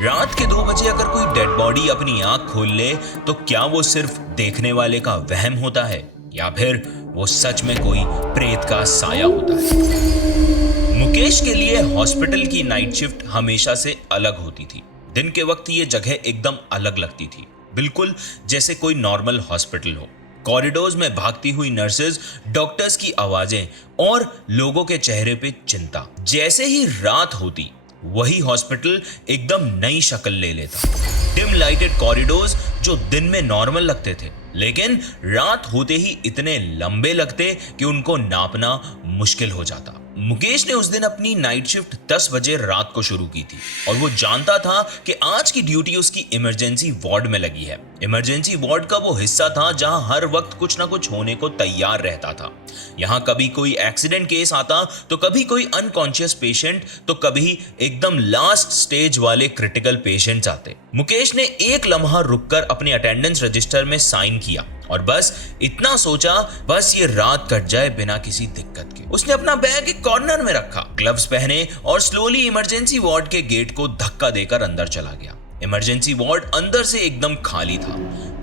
रात के 2 बजे अगर कोई डेड बॉडी अपनी आंख खोल ले तो क्या वो सिर्फ देखने वाले का वहम होता है या फिर वो सच में कोई प्रेत का साया होता है। मुकेश के लिए हॉस्पिटल की नाइट शिफ्ट हमेशा से अलग होती थी। दिन के वक्त ये जगह एकदम अलग लगती थी, बिल्कुल जैसे कोई नॉर्मल हॉस्पिटल हो। कॉरिडोर्स में भागती हुई नर्सेज, डॉक्टर्स की आवाजें और लोगों के चेहरे पे चिंता। जैसे ही रात होती वही हॉस्पिटल एकदम नई शक्ल ले लेता। डिम लाइटेड कॉरिडोर्स जो दिन में नॉर्मल लगते थे लेकिन रात होते ही इतने लंबे लगते कि उनको नापना मुश्किल हो जाता। मुकेश ने उस दिन अपनी नाइट शिफ्ट 10 बजे रात को शुरू की थी और वो जानता था कि आज की ड्यूटी उसकी इमरजेंसी वार्ड में लगी है। इमरजेंसी वार्ड का वो हिस्सा था जहां हर वक्त कुछ ना कुछ होने को तैयार रहता था। यहाँ कभी कोई एक्सीडेंट केस आता तो कभी कोई अनकॉन्शियस पेशेंट तो कभी एकदम लास्ट स्टेज वाले क्रिटिकल पेशेंट्स आते। मुकेश ने एक लम्हा रुककर अपने अटेंडेंस रजिस्टर में साइन किया और बस इतना सोचा, बस ये रात कट जाए बिना किसी दिक्कत के। उसने अपना बैग एक कॉर्नर में रखा, ग्लव्स पहने और स्लोली इमरजेंसी वार्ड के गेट को धक्का देकर अंदर चला गया। इमरजेंसी वार्ड अंदर से एकदम खाली था।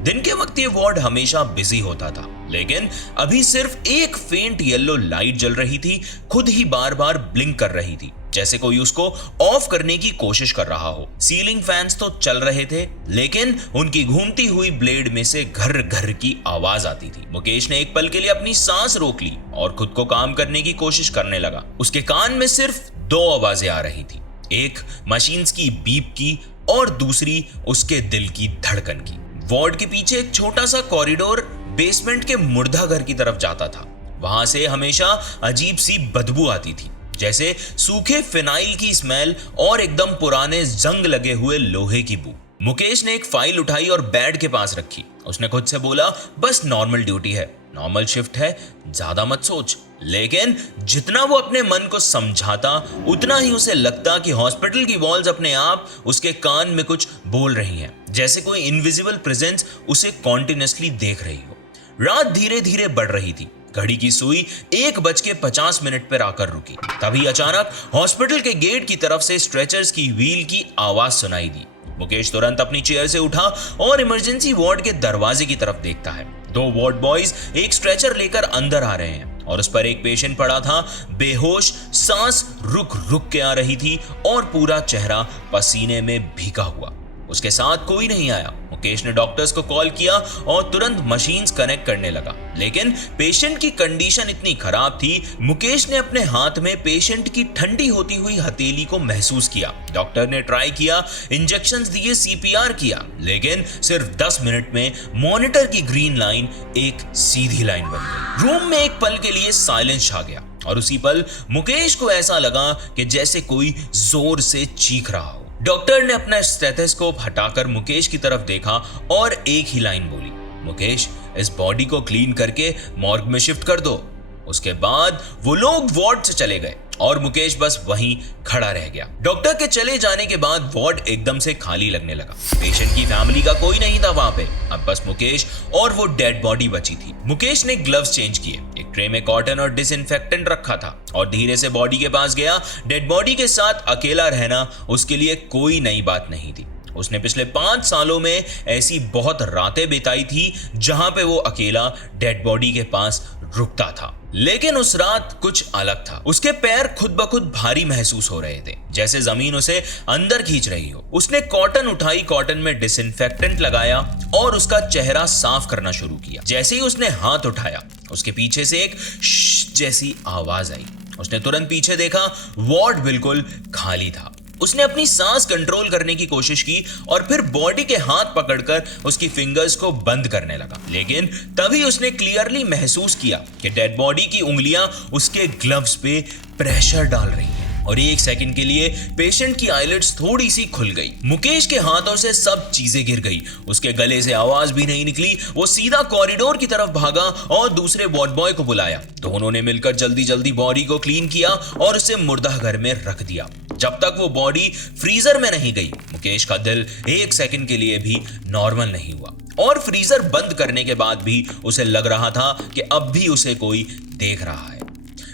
दिन के वक्त ये वार्ड हमेशा बिजी होता था लेकिन अभी सिर्फ एक फेंट येलो लाइट जल रही थी, खुद ही बार बार ब्लिंक कर रही थी जैसे कोई उसको ऑफ करने की कोशिश कर रहा हो। सीलिंग फैंस तो चल रहे थे लेकिन उनकी घूमती हुई ब्लेड में से घर घर की आवाज आती थी। मुकेश ने एक पल के लिए अपनी सांस रोक ली और खुद को काम करने की कोशिश करने लगा। उसके कान में सिर्फ 2 आवाजें आ रही थी, एक मशीन्स की बीप की और दूसरी उसके दिल की धड़कन की। वार्ड के पीछे एक छोटा सा कॉरिडोर बेसमेंट के मुर्दा घर की तरफ जाता था। वहां से हमेशा अजीब सी बदबू आती थी, जैसे सूखे फिनाइल की स्मेल और एकदम पुराने जंग लगे हुए लोहे की बू। मुकेश ने एक फाइल उठाई और बेड के पास रखी। उसने खुद से बोला, बस नॉर्मल ड्यूटी है, नॉर्मल शिफ्ट है, ज्यादा मत सोच। लेकिन जितना वो अपने मन को समझाता उतना ही उसे लगता कि हॉस्पिटल की वॉल्स अपने आप उसके कान में कुछ बोल रही हैं, जैसे कोई इनविजिबल प्रेजेंस उसे कॉन्टिन्यूसली देख रही हो। रात धीरे धीरे बढ़ रही थी। घड़ी की सुई 1:50 पर आकर रुकी। तभी अचानक हॉस्पिटल के गेट की तरफ से स्ट्रेचर्स की व्हील की आवाज सुनाई दी। मुकेश तुरंत अपनी चेयर से उठा और इमरजेंसी वार्ड के दरवाजे की तरफ देखता है। 2 वार्ड बॉयज एक स्ट्रेचर लेकर अंदर आ रहे हैं और उस पर एक पेशेंट पड़ा था, बेहोश, सांस रुक रुक के आ रही थी और पूरा चेहरा पसीने में भीगा हुआ। उसके साथ कोई नहीं आया। मुकेश ने डॉक्टर्स को कॉल किया और तुरंत मशीन्स कनेक्ट करने लगा लेकिन पेशेंट की कंडीशन इतनी खराब थी, मुकेश ने अपने हाथ में पेशेंट की ठंडी होती हुई हथेली को महसूस किया। डॉक्टर ने ट्राई किया, इंजेक्शंस दिए, सीपीआर किया लेकिन सिर्फ 10 मिनट में मॉनिटर की ग्रीन लाइन एक सीधी लाइन बन गई। रूम में एक पल के लिए साइलेंस छा गया और उसी पल मुकेश को ऐसा लगा कि जैसे कोई जोर से चीख रहा हो। डॉक्टर ने अपना स्टेथोस्कोप हटाकर मुकेश की तरफ देखा और एक ही लाइन बोली, मुकेश, इस बॉडी को क्लीन करके मॉर्ग में शिफ्ट कर दो। उसके बाद वो लोग वार्ड से चले गए और मुकेश बस वहीं खड़ा रह गया। डॉक्टर के चले जाने के बाद वार्ड एकदम से खाली लगने लगा। पेशेंट की फैमिली का कोई नहीं था वहां पे, अब बस मुकेश और वो डेड बॉडी बची थी। मुकेश ने ग्लव्स चेंज किए, एक ट्रे में कॉटन और डिसइंफेक्टेंट रखा था और धीरे से बॉडी के पास गया। डेड बॉडी के साथ अकेला रहना उसके लिए कोई नई बात नहीं थी। उसने पिछले 5 सालों में ऐसी बहुत रातें बिताई थी जहां पे वो अकेला डेड बॉडी के पास रुकता था। लेकिन उस रात कुछ अलग था। उसके पैर खुद ब खुद भारी महसूस हो रहे थे, जैसे जमीन उसे अंदर खींच रही हो। उसने कॉटन उठाई, कॉटन में डिसइंफेक्टेंट लगाया और उसका चेहरा साफ करना शुरू किया। जैसे ही उसने हाथ उठाया, उसके पीछे से एक श्श जैसी आवाज आई। उसने तुरंत पीछे देखा, वार्ड बिल्कुल खाली था। उसने अपनी सांस कंट्रोल करने की कोशिश की और फिर बॉडी के हाथ पकड़कर उसकी फिंगर्स को बंद करने लगा। लेकिन तभी उसने क्लियरली महसूस किया कि डेड बॉडी की उंगलियां उसके ग्लव्स पे प्रेशर डाल रही हैं और 1 सेकंड के लिए पेशेंट की आईलिड्स थोड़ी सी खुल गई। मुकेश के हाथों से सब चीजें गिर गई, उसके गले से आवाज भी नहीं निकली। वो सीधा कॉरिडोर की तरफ भागा और दूसरे वार्ड बॉय को बुलाया। दोनों ने मिलकर जल्दी जल्दी बॉडी को क्लीन किया और उसे मुर्दा घर में रख दिया। जब तक वो बॉडी फ्रीजर में नहीं गई, मुकेश का दिल 1 सेकंड के लिए भी नॉर्मल नहीं हुआ और फ्रीजर बंद करने के बाद भी उसे लग रहा था कि अब भी उसे कोई देख रहा है।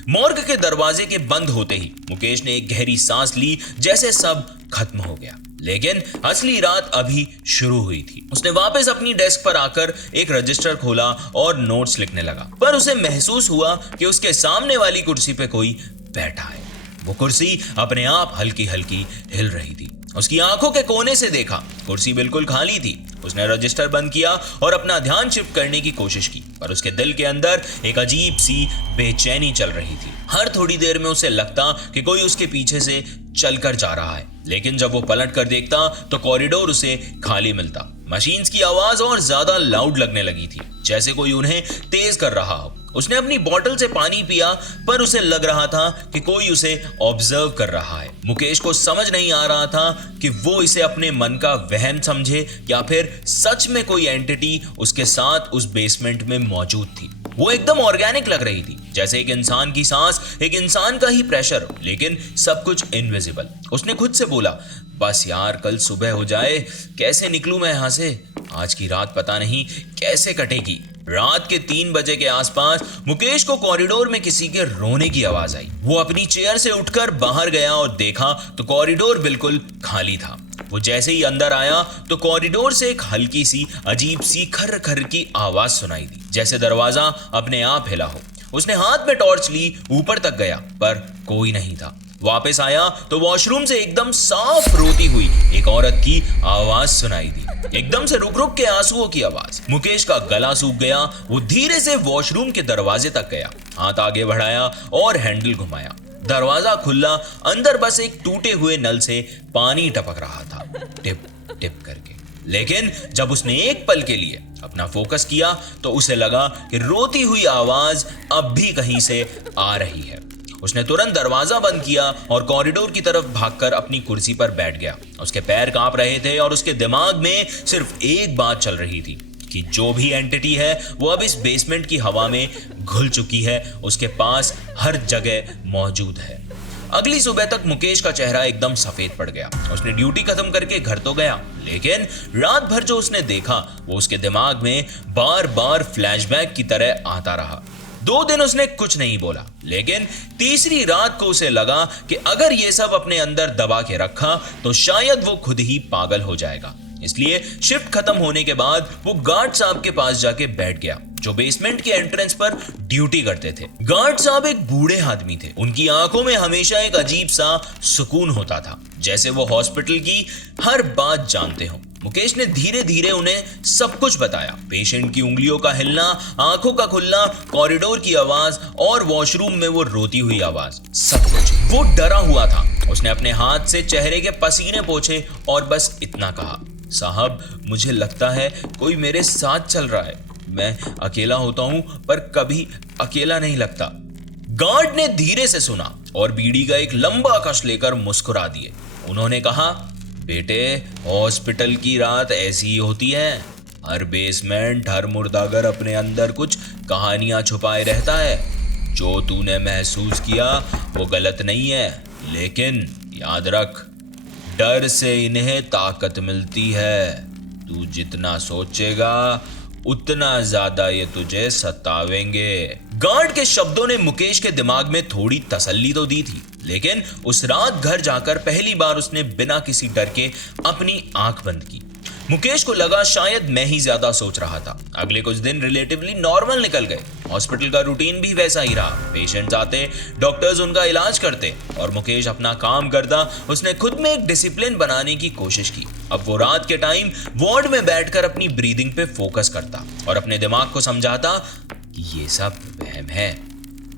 मॉर्ग के दरवाजे के बंद होते ही मुकेश ने एक गहरी सांस ली, जैसे सब खत्म हो गया। लेकिन असली रात अभी शुरू हुई थी। उसने वापस अपनी डेस्क पर आकर एक रजिस्टर खोला और नोट्स लिखने लगा, पर उसे महसूस हुआ कि उसके सामने वाली कुर्सी पे कोई बैठा है। वो कुर्सी अपने आप हल्की हल्की हिल रही थी। उसकी आंखों के कोने से देखा, कुर्सी बिल्कुल खाली थी। उसने रजिस्टर बंद किया और अपना ध्यान शिफ्ट करने की कोशिश की, पर उसके दिल के अंदर एक अजीब सी बेचैनी चल रही थी। हर थोड़ी देर में उसे लगता कि कोई उसके पीछे से चलकर जा रहा है, लेकिन जब वो पलट कर देखता तो कॉरिडोर उसे खाली मिलता। मशीन्स की आवाज और ज्यादा लाउड लगने लगी थी, जैसे कोई उन्हें तेज कर रहा हो। उसने अपनी बोतल से पानी पिया, पर उसे लग रहा था कि कोई उसे ऑब्जर्व कर रहा है। मुकेश को समझ नहीं आ रहा था कि वो इसे अपने मन का वहम समझे या फिर सच में कोई एंटिटी उसके साथ उस बेसमेंट में मौजूद थी। वो एकदम ऑर्गेनिक लग रही थी, जैसे एक इंसान की सांस, एक इंसान का ही प्रेशर, लेकिन सब कुछ इनविजिबल। उसने खुद से बोला, बस यार कल सुबह हो जाए, कैसे निकलूं मैं यहां से? आज की रात पता नहीं कैसे कटेगी। रात के 3 बजे के आसपास मुकेश को कॉरिडोर में किसी के रोने की आवाज आई। वो अपनी चेयर से उठकर बाहर गया और देखा तो कॉरिडोर बिल्कुल खाली था। वो जैसे ही अंदर आया तो कॉरिडोर से एक हल्की सी अजीब सी खर्र खर्र की आवाज सुनाई दी, जैसे दरवाजा अपने आप हिला हो। उसने हाथ में टॉर्च ली, ऊपर तक गया, पर कोई नहीं था। वापस आया तो वॉशरूम से एकदम साफ रोती हुई एक औरत की आवाज सुनाई दी, एकदम से रुक रुक के आंसुओं की आवाज। मुकेश का गला सूख गया। वो धीरे से वॉशरूम के दरवाजे तक गया, हाथ आगे बढ़ाया और हैंडल घुमाया। दरवाजा खुला, अंदर बस एक टूटे हुए नल से पानी टपक रहा था, टिप टिप करके। लेकिन जब उसने एक पल के लिए अपना फोकस किया तो उसे लगा कि रोती हुई आवाज अब भी कहीं से आ रही है। उसने तुरंत दरवाजा बंद किया और कॉरिडोर की तरफ भागकर अपनी कुर्सी पर बैठ गया। उसके पैर कांप रहे थे और उसके दिमाग में सिर्फ एक बात चल रही थी कि जो भी एंटिटी है वो अब इस बेसमेंट की हवा में घुल चुकी है, उसके पास हर जगह मौजूद है। अगली सुबह तक मुकेश का चेहरा एकदम सफेद पड़ गया। उसने ड्यूटी खत्म करके घर तो गया, लेकिन रात भर जो उसने देखा वो उसके दिमाग में बार बार फ्लैशबैक की तरह आता रहा। 2 दिन उसने कुछ नहीं बोला, लेकिन तीसरी रात को उसे लगा कि अगर ये सब अपने अंदर दबा के रखा तो शायद वो खुद ही पागल हो जाएगा। इसलिए शिफ्ट खत्म होने के बाद वो गार्ड साहब के पास जाके बैठ गया, जो बेसमेंट के एंट्रेंस पर ड्यूटी करते थे। गार्ड साहब एक बूढ़े आदमी थे। उनकी आंखों में हमेशा एक अजीब सा सुकून होता था, जैसे वो हॉस्पिटल की हर बात जानते हो। मुकेश ने धीरे धीरे उन्हें सब कुछ बताया, पेशेंट की उंगलियों का हिलना, आंखों का खुलना, कॉरिडोर की आवाज और वॉशरूम में वो रोती हुई आवाज, सब कुछ। वो डरा हुआ था। उसने अपने हाथ से चेहरे के पसीने पोंछे और बस इतना कहा, साहब मुझे लगता है कोई मेरे साथ चल रहा है। मैं अकेला होता हूं पर कभी अकेला नहीं लगता। गार्ड ने धीरे से सुना और बीड़ी का एक लंबा कश लेकर मुस्कुरा दिए। उन्होंने कहा, बेटे हॉस्पिटल की रात ऐसी ही होती है। हर बेसमेंट, हर मुर्दागर अपने अंदर कुछ कहानियां छुपाए रहता है। जो तूने महसूस किया वो गलत नहीं है, लेकिन याद रख, डर से इन्हें ताकत मिलती है। तू जितना सोचेगा उतना ज्यादा ये तुझे सतावेंगे। गार्ड के शब्दों ने मुकेश के दिमाग में थोड़ी तसल्ली तो दी थी, लेकिन उस रात घर जाकर पहली बार उसने बिना किसी डर के अपनी आंख बंद की। मुकेश को लगा शायद मैं ही ज्यादा सोच रहा था। अगले कुछ दिन रिलेटिवली नॉर्मल निकल गए। हॉस्पिटल का रूटीन भी वैसा ही रहा। पेशेंट्स आते, डॉक्टर्स उनका इलाज करते और मुकेश अपना काम करता। उसने खुद में एक डिसिप्लिन बनाने की कोशिश की। अब वो रात के टाइम वार्ड में बैठकर अपनी ब्रीदिंग पे फोकस करता और अपने दिमाग को समझाता कि ये सब वहम है।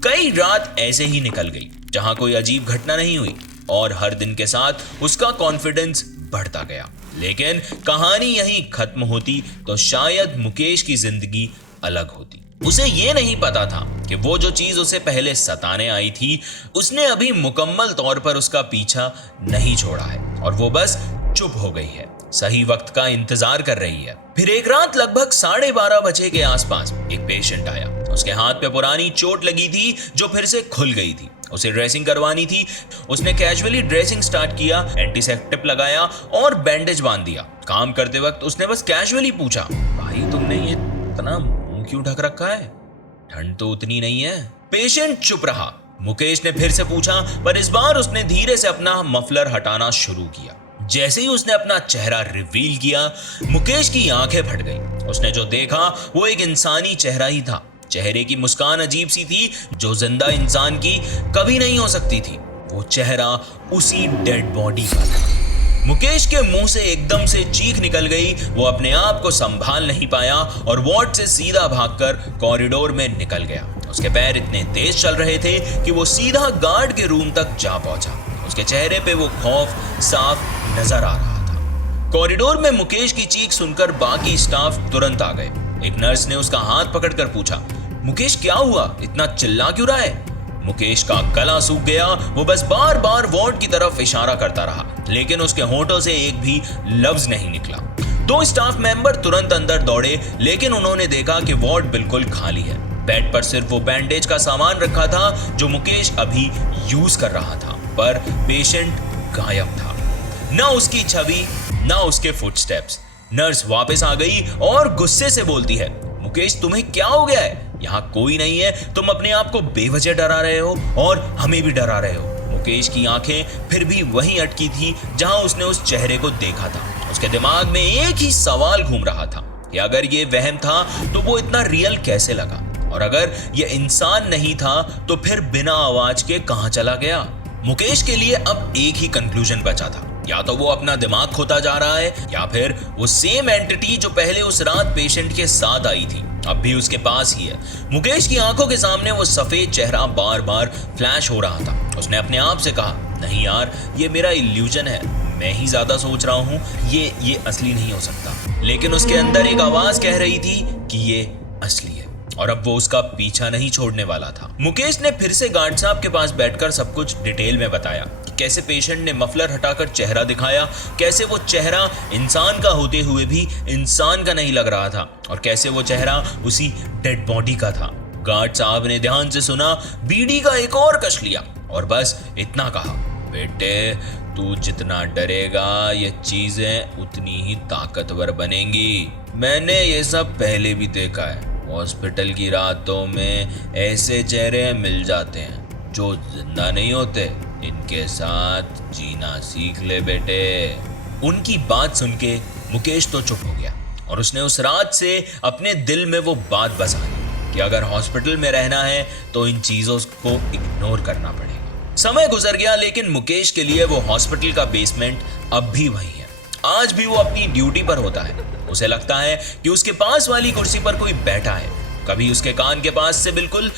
कई रात ऐसे ही निकल गई जहां कोई अजीब घटना नहीं हुई और हर दिन के साथ उसका कॉन्फिडेंस बढ़ता गया। लेकिन कहानी यहीं खत्म होती तो शायद मुकेश की जिंदगी अलग होती। उसे ये नहीं पता था कि वो जो चीज उसे पहले सताने आई थी उसने अभी मुकम्मल तौर पर उसका पीछा नहीं छोड़ा है और वो बस चुप हो गई है, सही वक्त का इंतजार कर रही है। फिर एक रात लगभग 12:30 बजे के आसपास एक पेशेंट आया। उसके हाथ पे पुरानी चोट लगी थी जो फिर से खुल गई थी। उसे ड्रेसिंग करवानी थी। उसने कैजुअली ड्रेसिंग स्टार्ट किया, एंटीसेप्टिक लगाया और बैंडेज बांध दिया। काम करते वक्त उसने बस कैजुअली पूछा, भाई तुमने ये इतना मुंह क्यों ढक रखा है? ठंड तो उतनी नहीं है। पेशेंट चुप रहा मुकेश ने फिर से पूछा, पर इस बार उसने धीरे से अपना मफलर हटाना शुरू किया। जैसे ही उसने अपना चेहरा रिवील किया, मुकेश की आंखें फट गईं। उसने जो देखा वो एक इंसानी चेहरा ही था। चेहरे की मुस्कान अजीब सी थी जो जिंदा इंसान की कभी नहीं हो सकती थी। वो चेहरा उसी डेड बॉडी का था। मुकेश के मुंह से एकदम से चीख निकल गई। वो अपने आप को संभाल नहीं पाया और वार्ड से सीधा भागकर कॉरिडोर में निकल गया। उसके पैर इतने तेज चल रहे थे कि वो सीधा गार्ड के रूम तक जा पहुंचा। उसके चेहरे पे वो खौफ साफ नजर आ रहा था। कॉरिडोर में मुकेश की चीख सुनकर बाकी स्टाफ तुरंत आ गए। एक नर्स ने उसका हाथ पकड़कर पूछा, मुकेश क्या हुआ, इतना चिल्ला क्यों रहा है? मुकेश का गला सूख गया। वो बस बार बार वार्ड की तरफ इशारा करता रहा, लेकिन उसके होंठों से एक भी लफ्ज नहीं निकला। 2 स्टाफ मेंबर तुरंत अंदर दौड़े, लेकिन उन्होंने देखा कि वार्ड बिल्कुल खाली है। बेड पर सिर्फ वो बैंडेज का सामान रखा था जो मुकेश अभी यूज कर रहा था, पर पेशेंट गायब था। ना उसकी छवि, ना उसके फुटस्टेप्स। नर्स वापस आ गई और गुस्से से बोलती है, मुकेश तुम्हें क्या हो गया है? यहाँ कोई नहीं है, तुम अपने आप को बेवजह डरा रहे हो और हमें भी डरा रहे हो। मुकेश की आंखें फिर भी वहीं अटकी थी जहां उसने उस चेहरे को देखा था। उसके दिमाग में एक ही सवाल घूम रहा था कि अगर ये वहम था तो वो इतना रियल कैसे लगा, और अगर ये इंसान नहीं था तो फिर बिना आवाज के कहां चला गया। मुकेश के लिए अब एक ही कंक्लूजन बचा था, या तो वो अपना दिमाग खोता जा रहा है, या फिर वो सेम एंटिटी जो पहले उस रात पेशेंट के साथ आई थी अब भी उसके पास ही है। मुकेश की आंखों के सामने वो सफेद चेहरा बार बार फ्लैश हो रहा था। उसने अपने आप से कहा, नहीं यार, ये मेरा इल्यूजन है, मैं ही ज्यादा सोच रहा हूँ, ये असली नहीं हो सकता। लेकिन उसके अंदर एक आवाज कह रही थी कि ये असली है, और अब वो उसका पीछा नहीं छोड़ने वाला था। मुकेश ने फिर से गार्ड साहब के पास बैठकर सब कुछ डिटेल में बताया, कैसे पेशेंट ने मफलर हटाकर चेहरा दिखाया, कैसे वो चेहरा इंसान का होते हुए भी इंसान का नहीं लग रहा था, और कैसे वो चेहरा उसी डेड बॉडी का था। गार्ड साहब ने ध्यान से सुना, बीड़ी का एक और कश लिया और बस इतना कहा, बेटे तू जितना डरेगा ये चीजें उतनी ही ताकतवर बनेंगी। मैंने ये सब पहले भी देखा है। हॉस्पिटल की रातों में ऐसे चेहरे मिल जाते हैं जो जिंदा नहीं होते। इनके साथ जीना सीख ले बेटे। उनकी बात सुन के मुकेश तो चुप हो गया, और उसने उस रात से अपने दिल में वो बात बसा ली कि अगर हॉस्पिटल में रहना है तो इन चीजों को इग्नोर करना पड़ेगा। समय गुजर गया, लेकिन मुकेश के लिए वो हॉस्पिटल का बेसमेंट अब भी वही है। आज भी वो अपनी ड्यूटी पर होता है। उसे लगता है कि उसके पास वाली कुर्सी पर कोई बैठा है। कभी उसके कान के पास से बिल्कुल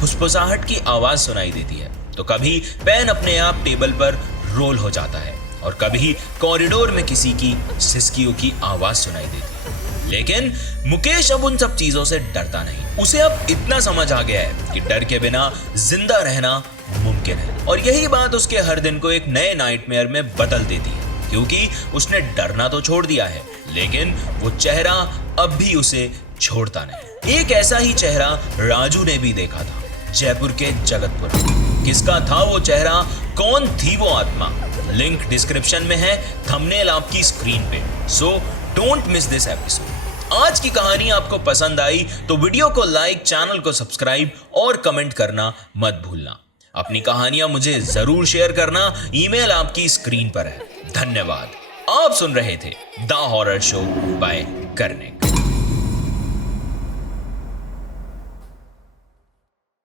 फुसफुसाहट की आवाज सुनाई देती है, तो कभी पेन अपने आप टेबल पर रोल हो जाता है, और कभी कॉरिडोर में किसी की सिसकियों की आवाज सुनाई देती है। लेकिन मुकेश अब उन सब चीजों से डरता नहीं। उसे अब इतना समझ आ गया है कि डर के बिना जिंदा रहना मुमकिन है, और यही बात उसके हर दिन को एक नए नाइटमेयर में बदल देती है, क्योंकि उसने डरना तो छोड़ दिया है, लेकिन वो चेहरा अब भी उसे छोड़ता नहीं। एक ऐसा ही चेहरा राजू ने भी देखा था, जयपुर के जगतपुरा। किसका था वो चेहरा, कौन थी वो आत्मा? लिंक डिस्क्रिप्शन में है, थंबनेल आपकी स्क्रीन पे। So don't miss this episode. आज की कहानी आपको पसंद आई तो वीडियो को लाइक, चैनल को सब्सक्राइब और कमेंट करना मत भूलना। अपनी कहानियां मुझे जरूर शेयर करना, ईमेल आपकी स्क्रीन पर है। धन्यवाद। आप सुन रहे थे द हॉरर शो बाय करने।